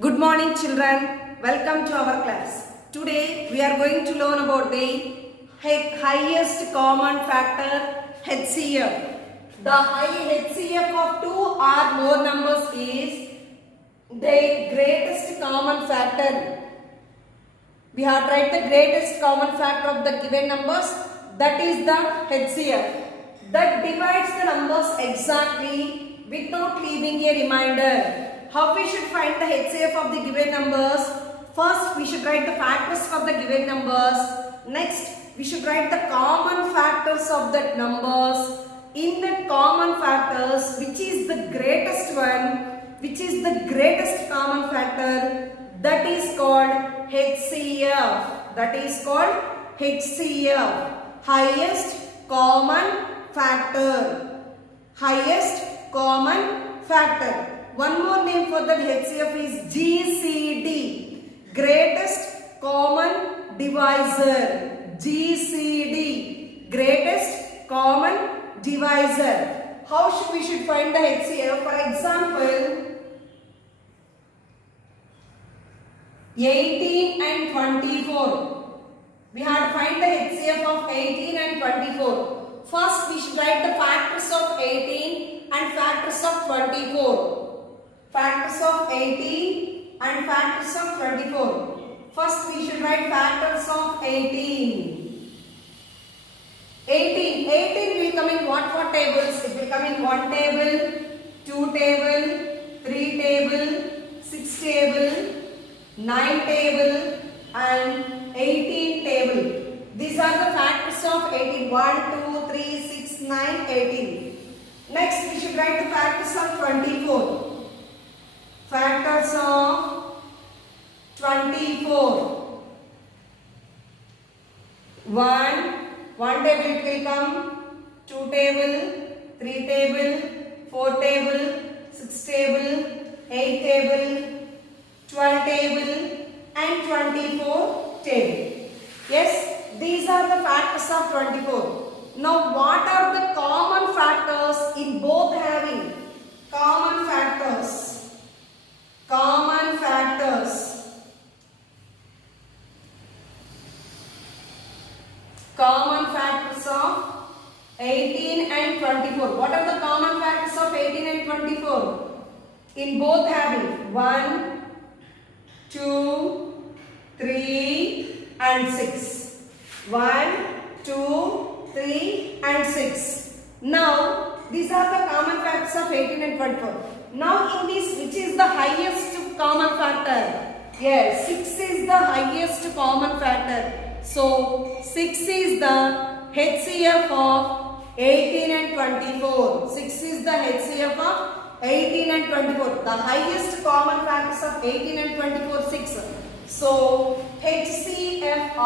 Good morning children, welcome to our class. Today we are going to learn about the highest common factor HCF. The high HCF of two or more numbers is the greatest common factor. We have tried the greatest common factor of the given numbers, that is the HCF. That divides the numbers exactly without leaving a remainder. How we should find the HCF of the given numbers? First, we should write the factors of the given numbers. Next, we should write the common factors of that numbers. In that common factors, which is the greatest one, which is the greatest common factor, that is called HCF. That is called HCF. Highest common factor. Highest common factor. One more name for that HCF is GCD. Greatest common divisor. GCD. Greatest common divisor. How we should find the HCF? For example, 18 and 24. We have to find the HCF of 18 and 24. First, we should write the factors of 18 and factors of 24. Factors of 18 and factors of 24. First, we should write factors of 18. 18 will come in what tables? It will come in 1 table, 2 table, 3 table, 6 table, 9 table and 18 table. These are the factors of 18. 1, 2, 3, 6, 9, 18. Next, we should write the factors of 24. Factors of 24. 1 table it will come, 2 table, 3 table, 4 table, 6 table, 8 table, 12 table and 24 table. Yes, these are the factors of 24. Now what are the common factors in both having? Common factors. Common factors. Common factors of 18 and 24. What are the common factors of 18 and 24? In both having 1, 2, 3 and 6. 1, 2, 3 and 6. Now these are the common factors of 18 and 24. Now in this, which is the highest common factor? Yes, 6 is the highest common factor. So 6 is the HCF of 18 and 24. 6 is the HCF of 18 and 24. The highest common factors of 18 and 24, 6. So HCF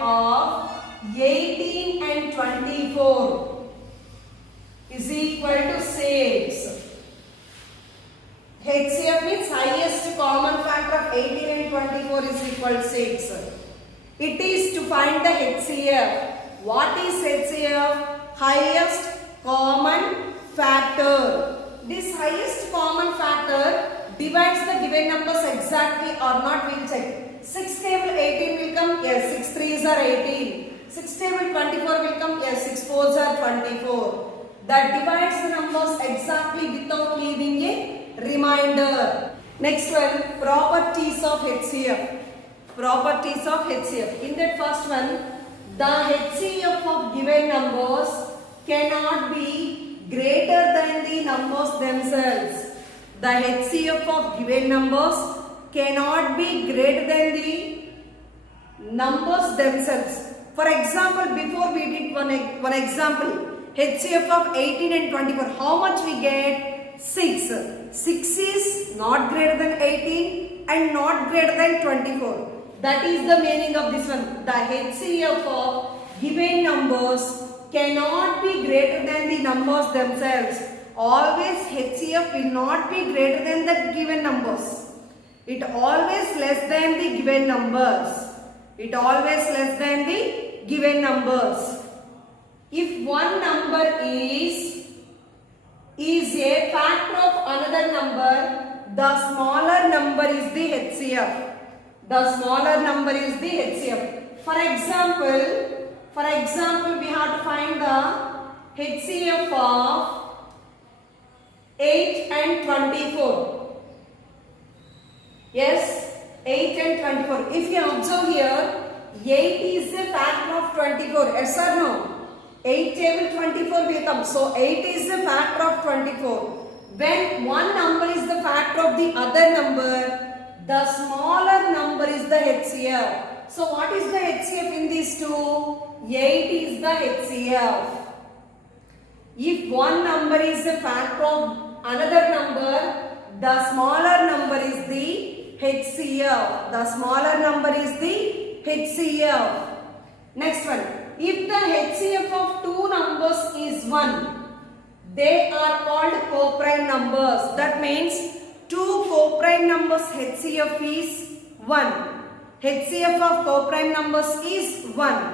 of 18 and 24 is equal to 6. HCF means highest common factor of 18 and 24 is equal to 6. It is to find the HCF. What is HCF? Highest common factor. This highest common factor divides the given numbers exactly or not, we will check. 6 table 18 will come, yes, 6 3s are 18. 6 table 24 will come, yes, 6 4s are 24. That divides the numbers exactly without leaving a remainder. Next one, properties of HCF. Properties of HCF. In that first one, the HCF of given numbers cannot be greater than the numbers themselves. The HCF of given numbers cannot be greater than the numbers themselves. For example, before we did one example, HCF of 18 and 24, how much we get? 6. 6 is not greater than 18 and not greater than 24. That is the meaning of this one. The HCF of given numbers cannot be greater than the numbers themselves. Always HCF will not be greater than the given numbers. It always less than the given numbers. It always less than the given numbers. If one number is is a factor of another number, the smaller number is the HCF. The smaller number is the HCF. For example, we have to find the HCF of 8 and 24. Yes, 8 and 24. If you observe here, 8 is a factor of 24. Yes or no? 8 table 24 will come. So 8 is the factor of 24. When one number is the factor of the other number, the smaller number is the HCF. So what is the HCF in these two? 8 is the HCF. If one number is a factor of another number, the smaller number is the HCF. The smaller number is the HCF. Next one. If the HCF of two numbers is 1, they are called coprime numbers. That means two coprime numbers HCF is 1. HCF of coprime numbers is 1.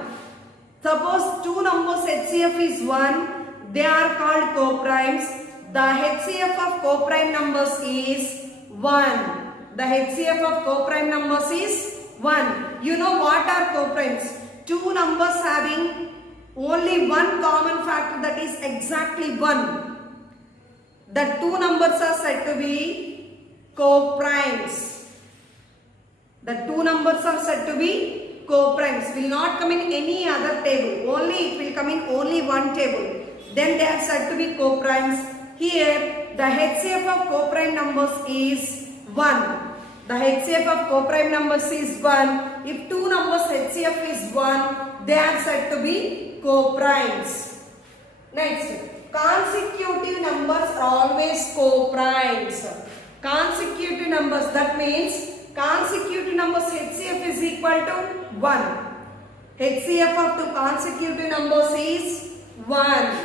Suppose two numbers HCF is 1, they are called coprimes. The HCF of coprime numbers is 1. The HCF of coprime numbers is 1. You know what are coprimes? Two numbers having only one common factor, that is exactly 1. The two numbers are said to be coprimes. The two numbers are said to be coprimes. Will not come in any other table. Only it will come in only one table. Then they are said to be coprimes. Here the HCF of coprime numbers is 1. The HCF of coprime numbers is 1. If two numbers HCF is 1, they are said to be coprimes. Next, consecutive numbers are always coprimes. Consecutive numbers, that means consecutive numbers HCF is equal to 1. HCF of two consecutive numbers is 1.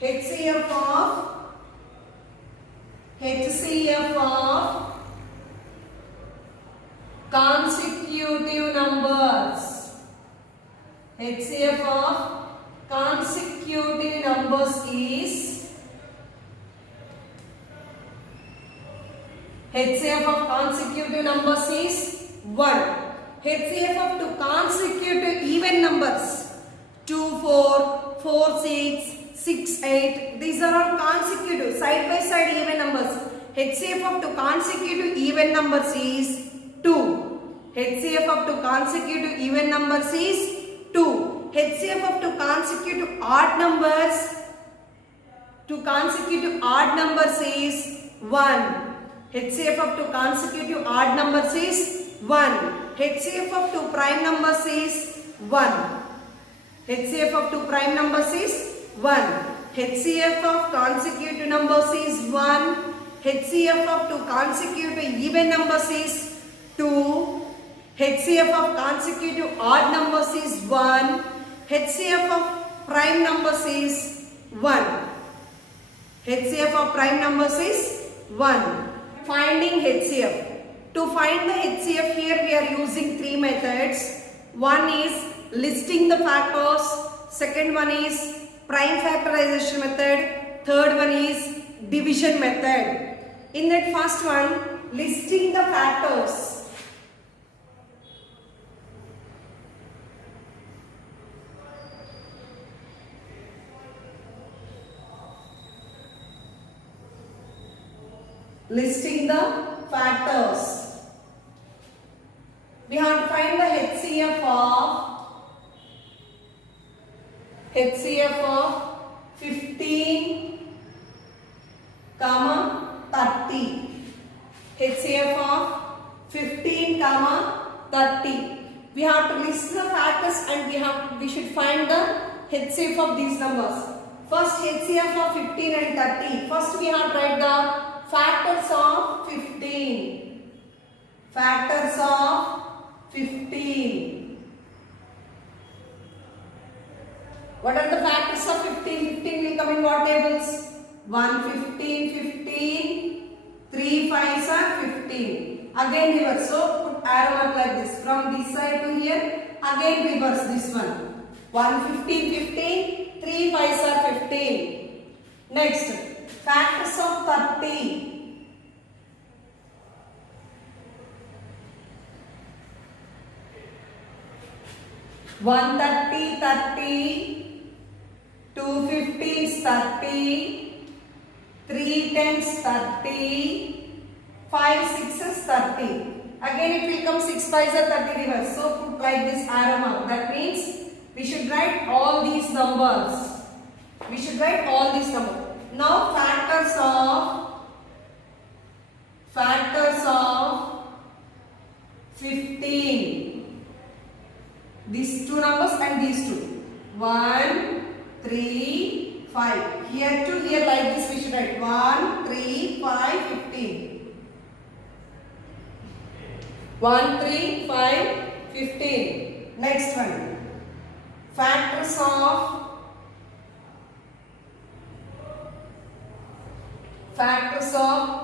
HCF of consecutive numbers. HCF of consecutive numbers is 1. HCF of two consecutive even numbers 2, 4, 4, 6, 6, 8. These are all consecutive side by side even numbers. HCF of two consecutive even numbers is 2. HCF of two consecutive even numbers is 2. HCF of two consecutive odd numbers is 1. HCF of two consecutive odd numbers is 1. HCF of two prime numbers is 1. HCF of two prime numbers is 1. HCF of consecutive numbers is 1. HCF of two consecutive even numbers is 2. HCF of consecutive odd numbers is 1. HCF of prime numbers is 1. HCF of prime numbers is 1. Finding HCF. To find the HCF, here we are using three methods. One is listing the factors. Second one is prime factorization method. Third one is division method. In that first one, listing the factors. Listing the factors. We have to find the HCF of 15, 30. HCF of 15, 30. We have to list the factors and we should find the HCF of these numbers. First, HCF of 15 and 30. First we have to write the factors of 15. Factors of 15. What are the factors of 15? 15 will come in what tables? 1, 15, 15. 3 5s are 15. Again reverse. So put arrow mark like this. From this side to here. Again reverse this one. 1, 15, 15. 3 5s are 15. Next. Factors of 30. 130, 30, 250 is 30, 3 tens 30, 5 sixes 30. Again it will come 6 5s are 30 reverse. So put like this arrow mark. That means we should write all these numbers. We should write all these numbers. Now factors of 15. These two numbers and these two. 1, 3, 5. Here to here like this we should write 1, 3, 5, 15. 1, 3, 5, 15. Next one. Factors of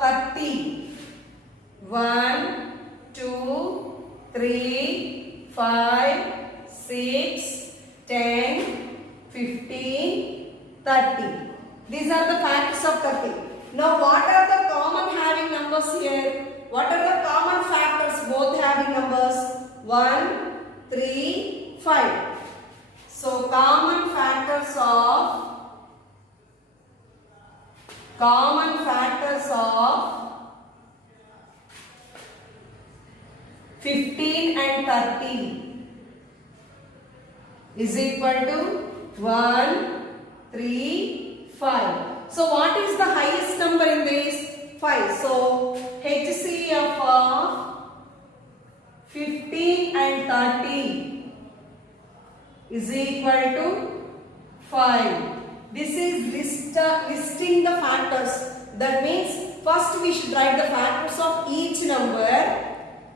30. 1, 2, 3, 5, 6, 10, 15, 30. These are the factors of 30. Now what are the common having numbers here? What are the common factors both having numbers? 1, 3, 5. So common factors of 15 and 30 is equal to 1, 3, 5. So what is the highest number in this? 5. So HCF of 15 and 30 is equal to 5. This is listing the factors. That means first we should write the factors of each number.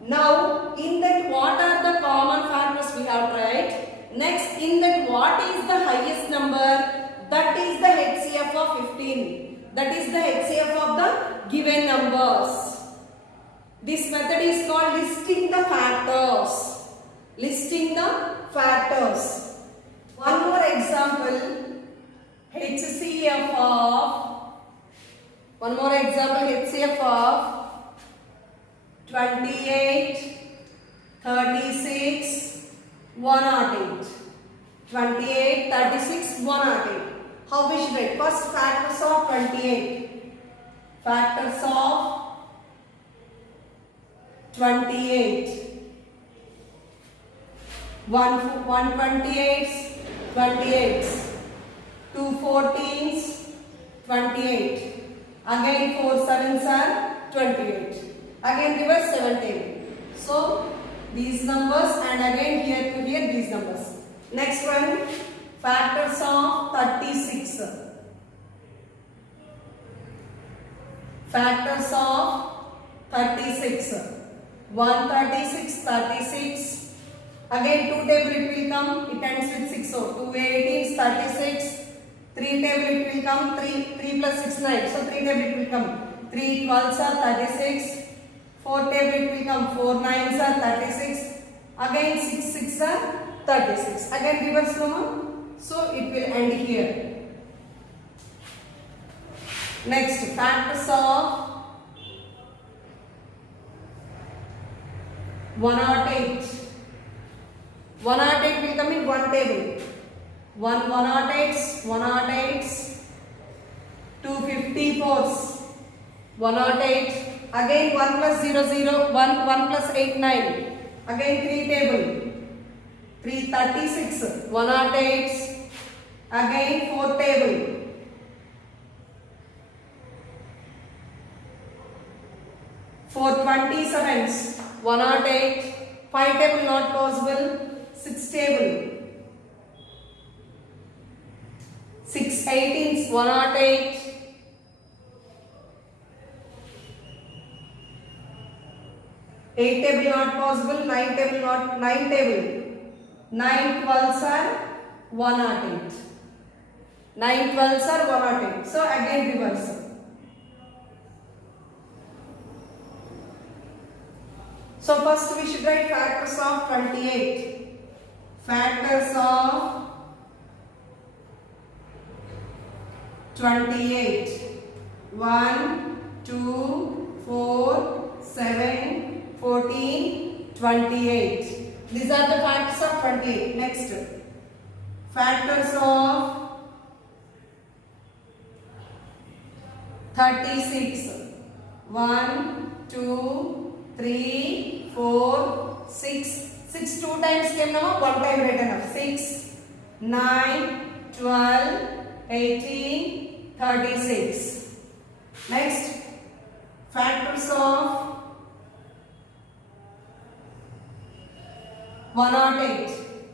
Now in that what are the common factors we have to write. Next in that what is the highest number. That is the HCF of 15. That is the HCF of the given numbers. This method is called listing the factors. Listing the factors. One more example. HCF of 28, 36, 108. 28, 36, 108. How we should write? First factors of 28. Factors of 28. 128s, 28s. 2 14s, 28. Again 4 7s are 28. Again reverse 17. So these numbers and again here to here these numbers. Next one, factors of 36. Factors of 36. 136, 36. Again 2 table it will come, it ends with 6. So 2 18s, 36. 3 table it will come, 3 plus 6 9. So 3 table it will come. 3 12s are 36. 4 table it will come, 4 9s are 36. Again 6 6 are 36. Again reverse number. So it will end here. Next, factors of 108. 108 will come in one table. 108s, 108s, 254s, 108. Again 1 plus 0 0, 1 plus 8 9. Again 3 table. 336, 108s. Again 4 table. 427s, 108. 5 table not possible. 6 table. 6 18s, 108. 8 table not possible. 9 table not 9 table. 9 12s are 108. 9 12s are 108. So again reverse. So first we should write factors of 28. Factors of 28. 1, 2, 4, 7, 14, 28. These are the factors of 28. Next, factors of 36. 1, 2, 3, 4, 6. 6 2 times came now, 1 time written up. 6, 9, 12, 18, 36. Next, factors of 108.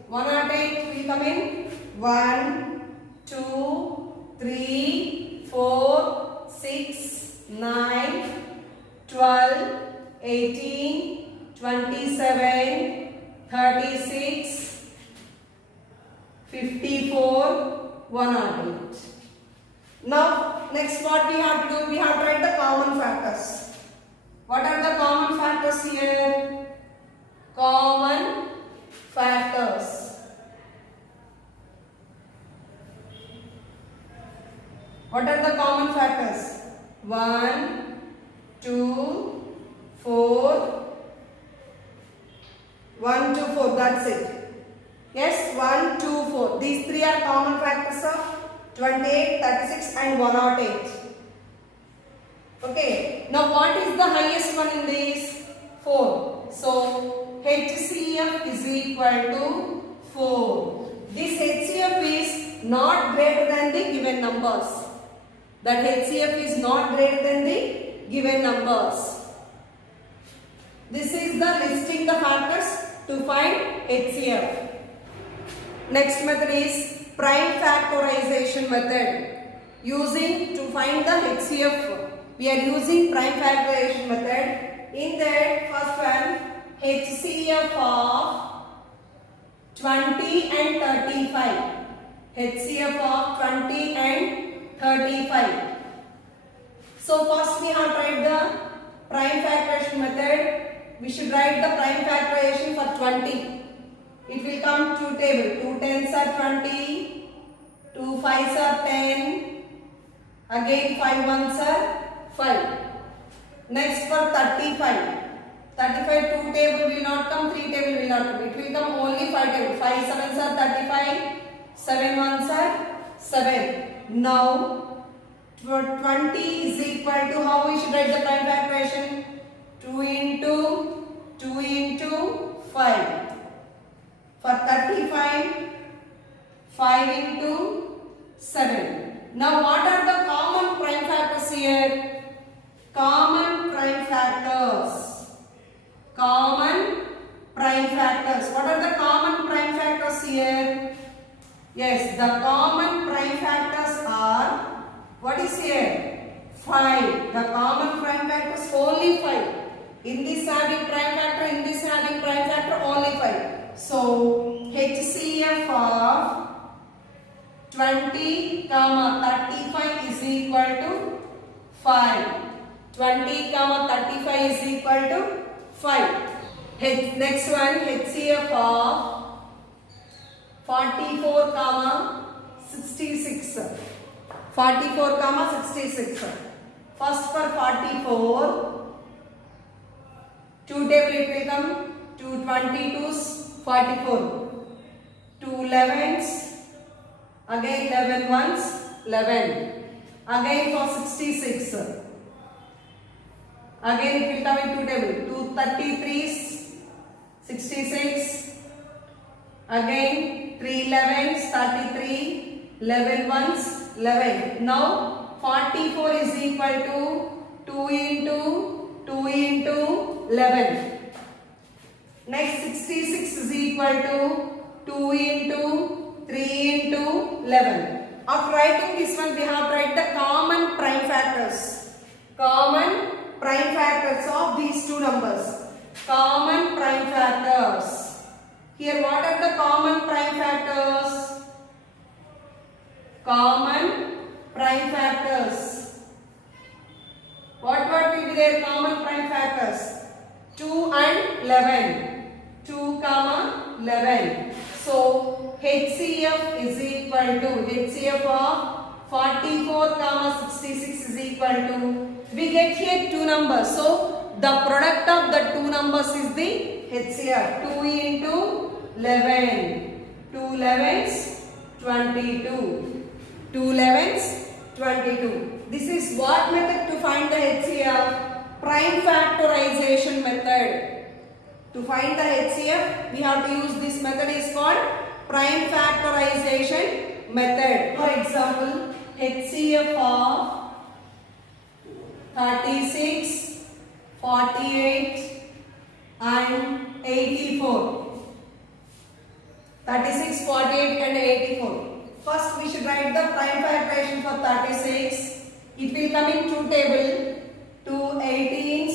108 will come in 1, 2, 3, 4, 6, 9, 12, 18, 27, 36, 54, 108. Now, next what we have to do? We have to write the common factors. What are the common factors here? Common factors. What are the common factors? 1, 2, 4, 1, 2, 4, that's it. Yes, 1, 2, 4. These three are common factors of 28, 36 and 108. Okay, now what is the highest one in these? 4. So, HCF is equal to 4. This HCF is not greater than the given numbers. That HCF is not greater than the given numbers. This is the listing the factors to find HCF. Next method is prime factorization method. Using to find the HCF, we are using prime factorization method. In that first one, HCF of 20 and 35. HCF of 20 and 35. So first we have tried the prime factorization method. We should write the prime factorization for 20. It will come 2 table. 2 tens are 20. 2 fives are 10. Again 5 ones are 5. Next for 35. 35 2 table will not come. 3 table will not come. It will come only 5 table. 5 sevens are 35. 7 ones are 7. Now 20 is equal to, how we should write the prime factorization? 2 into 5. For 35, 5 into 7. Now what are the common prime factors here? Common prime factors. Common prime factors. What are the common prime factors here? Yes, the common prime factors are, what is here? 5. The common prime factors only 5. In this having prime factor, in this having prime factor, only 5. So, HCF of 20, 35 is equal to 5. 20, 35 is equal to 5. Next one, HCF of 44, 66. 44, 66. First for 44, 2 table it will come, 2 22s, 44. 2 11s, again 11 ones, 11. Again for 66. Again it will come in 2 table, 2 33s, 66. Again 3 11s, 33. 11 ones, 11. Now 44 is equal to 2 into 11. Next 66 is equal to 2 into 3 into 11. After writing this one, we have to write the common prime factors. Common prime factors of these two numbers. Common prime factors. Here what are the common prime factors? Common prime factors. What will be their common prime factors? 2 and 11. 2, 11. So HCF is equal to HCF of 44 comma 66 is equal to, we get here two numbers. So the product of the two numbers is the HCF. 2 into 11. 2 11s 22. 2 11s 22. This is what method to find the HCF? Prime factorization method. To find the HCF, we have to use this method is called prime factorization method. For example, HCF of 36, 48 and 84. 36, 48 and 84. First we should write the prime factorization for 36. It will come in two table. 2 18s,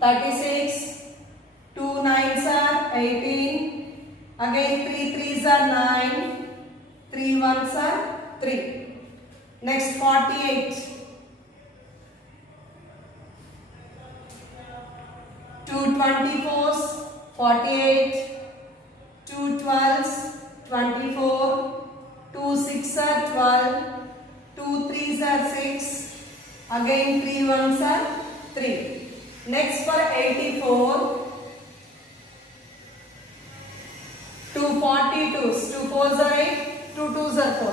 36. 2 9s are 18. Again 3 3s are 9. 3 1s are 3. Next 48. 2 24s 48. 2 12s 24. 2 6s are 12. 2 3s are 6. Again 3 1s are 3. Next for 84. 2 42s, 2 4s are 8, 2 2s are 4.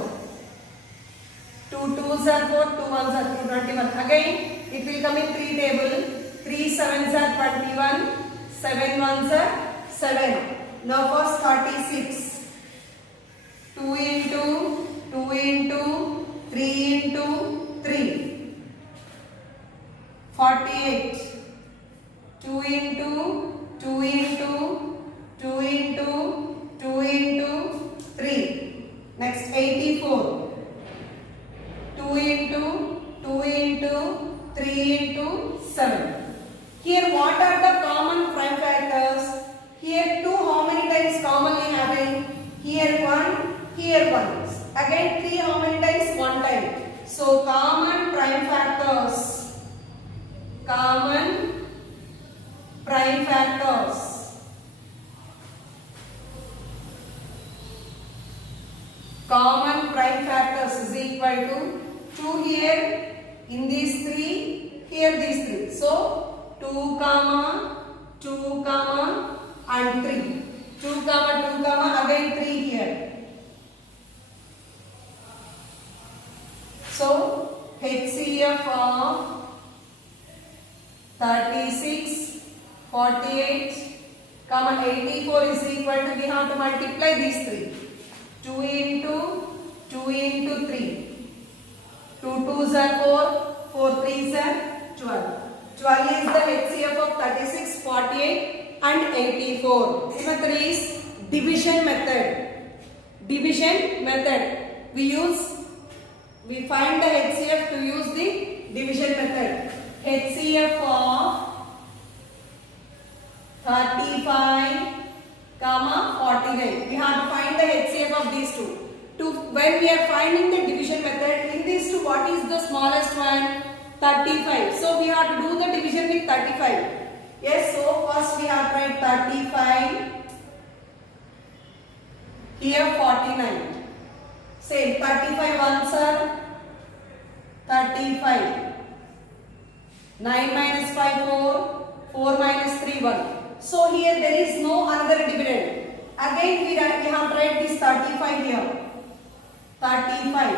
2 2s are 4, 2 1s are 2, 21. Again, it will come in 3 table. 3 7s are 21, 7 1s are 7. Now first 36. 2 into, 2 into, 3 into 3. 48. 2 into, 2 into, 2 into, 2 into 3. Next 84. 2 into, 2 into, 3 into 7. Here what are the common prime factors? Here 2 how many times commonly having? Here 1, here 1. Again 3 how many times? 1 time. So common prime factors. Common prime factors. Common prime factors is equal to 2 here, in these 3, here these 3. So 2 comma, 2 comma and 3. 2 comma, 2 comma, again 3 here. So HCF of 36, 48, comma 84 is equal to, we have to multiply these 3. 2 into 3. 2 2s are 4, 4 3s are 12. 12 is the HCF of 36, 48 and 84. This method is division method. Division method. We find the HCF to use the division method. HCF of 35, comma 49. We have to find the HCF of these two. When we are finding the division method, in these two, what is the smallest one? 35. So we have to do the division with 35. Yes, so first we have to write 35. Here 49. Same, 35 ones are 35. 9 minus 5, 4. 4 minus 3, 1. So here there is no another dividend. Again we have to write this 35 here. 35.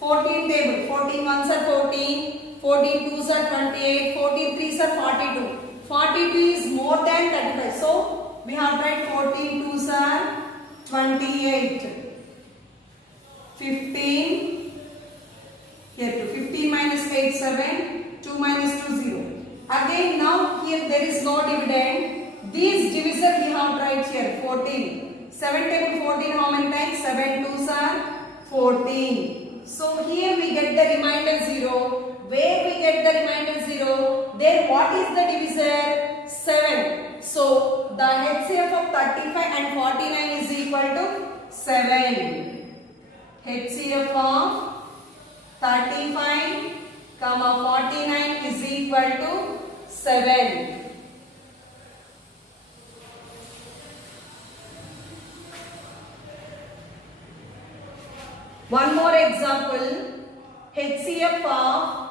14 table. 14 ones are 14. 14 twos are 28. 14 threes are 42. 42 is more than 35. So we have to write 14 twos are 28. 15. Here 2. 15 minus 8, 7. 2 minus 2, 0. Again now here there is no dividend. These divisor we have to write here 14. 7 table 14 how many times? 7 twos are 14. So here we get the remainder 0. Where we get the remainder 0? There what is the divisor? 7. So the HCF of 35 and 49 is equal to 7. HCF of 35, 49 is equal to 7. One more example. HCF of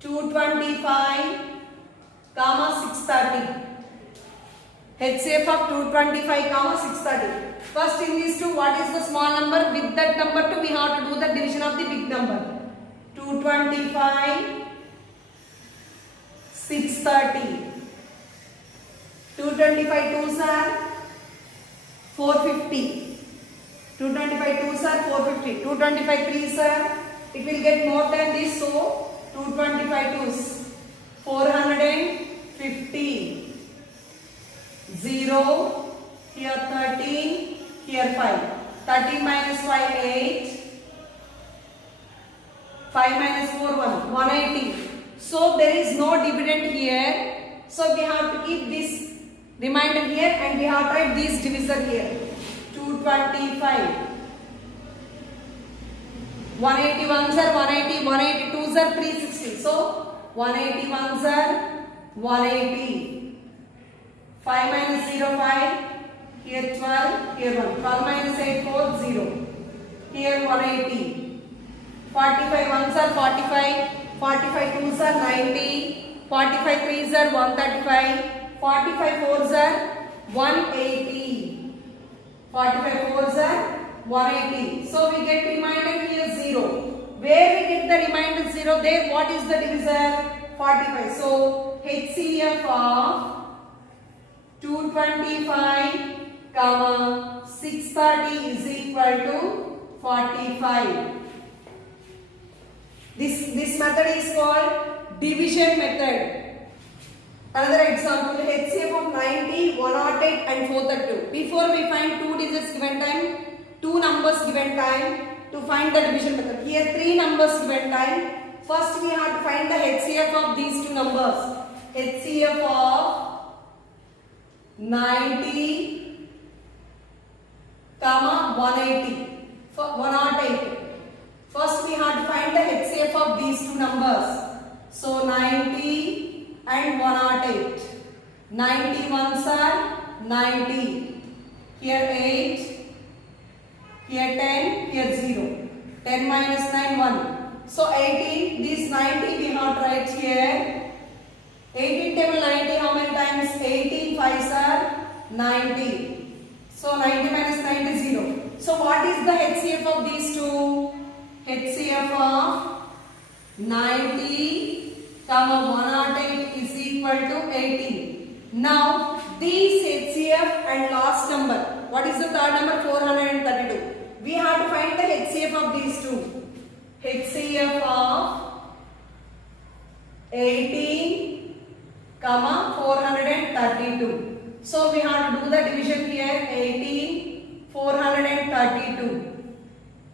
225, comma 630. HCF of 225, comma 630. First in these two, what is the small number? With that number to we have to do the division of the big number. 225, 630. 225 twos are 450. 225 twos are 450. 225 threes are, it will get more than this, so 225 twos 450. 0, here 13, here 5. 13 minus 5, 8. 5 minus 4, 1. 180. So there is no dividend here. So we have to keep this remainder here and we have to write this divisor here. 225. 180 ones are 180, 180 twos are 360. So 180 ones are 180. 5 minus 0, 5. Here 12, here 1. 12 minus 8, 4, 0. Here 180. 45 ones are 45. 45 twos are 90. 45 threes are 135. 45 fours are 180. 45 fours are 180. So we get remainder here 0. Where we get the remainder 0? There what is the divisor? 45. So HCF of 225, comma 630 is equal to 45. This method is called division method. Another example, HCF of 90, 108 and 432. Before we find two digits given time, two numbers given time to find the division method. Here three numbers given time. First we have to find the HCF of these two numbers. HCF of 90, comma 180. 108. First we have to find the HCF of these two numbers. So 90 and 108. 90 ones are 90. Here 8. Here 10. Here 0. 10 minus 9, 1. So 18. This 90 we have to write here. 18 table 90 how many times? 18 5s are 90. So 90 minus 90 0. So what is the HCF of these two? HCF of 90, comma 108 is equal to 18. Now these HCF and last number. What is the third number? 432. We have to find the HCF of these two. HCF of 18, comma 432. So we have to do the division here. 18, 432.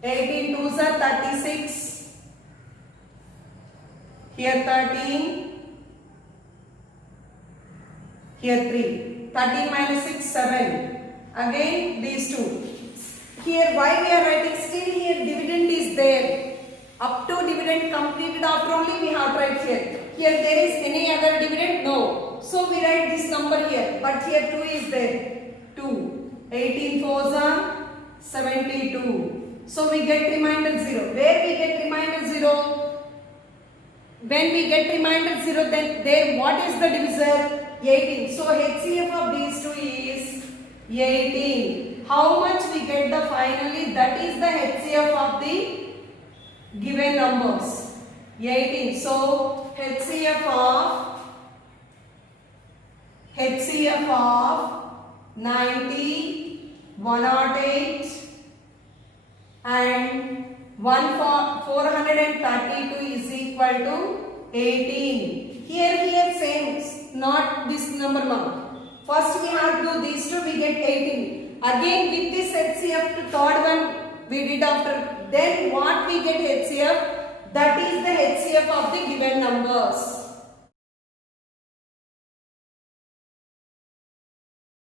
18 twos are 36. Here 13. Here 3. 13 minus 6, 7. Again these two. Here why we are writing? Still here dividend is there. Up to dividend completed after only we have to write here. Here there is any other dividend? No. So we write this number here. But here 2 is there. 2. 18 fours are 72. So we get remainder 0. Where we get remainder 0? When we get remainder 0, then there what is the divisor? 18. So HCF of these two is 18. How much we get the finally? That is the HCF of the given numbers. 18. So HCF of 90, 108 and 432 is equal to 18. Here same, not this number mark. First we have to do these two, we get 18. Again with this HCF to third one we did after. Then what we get HCF? That is the HCF of the given numbers.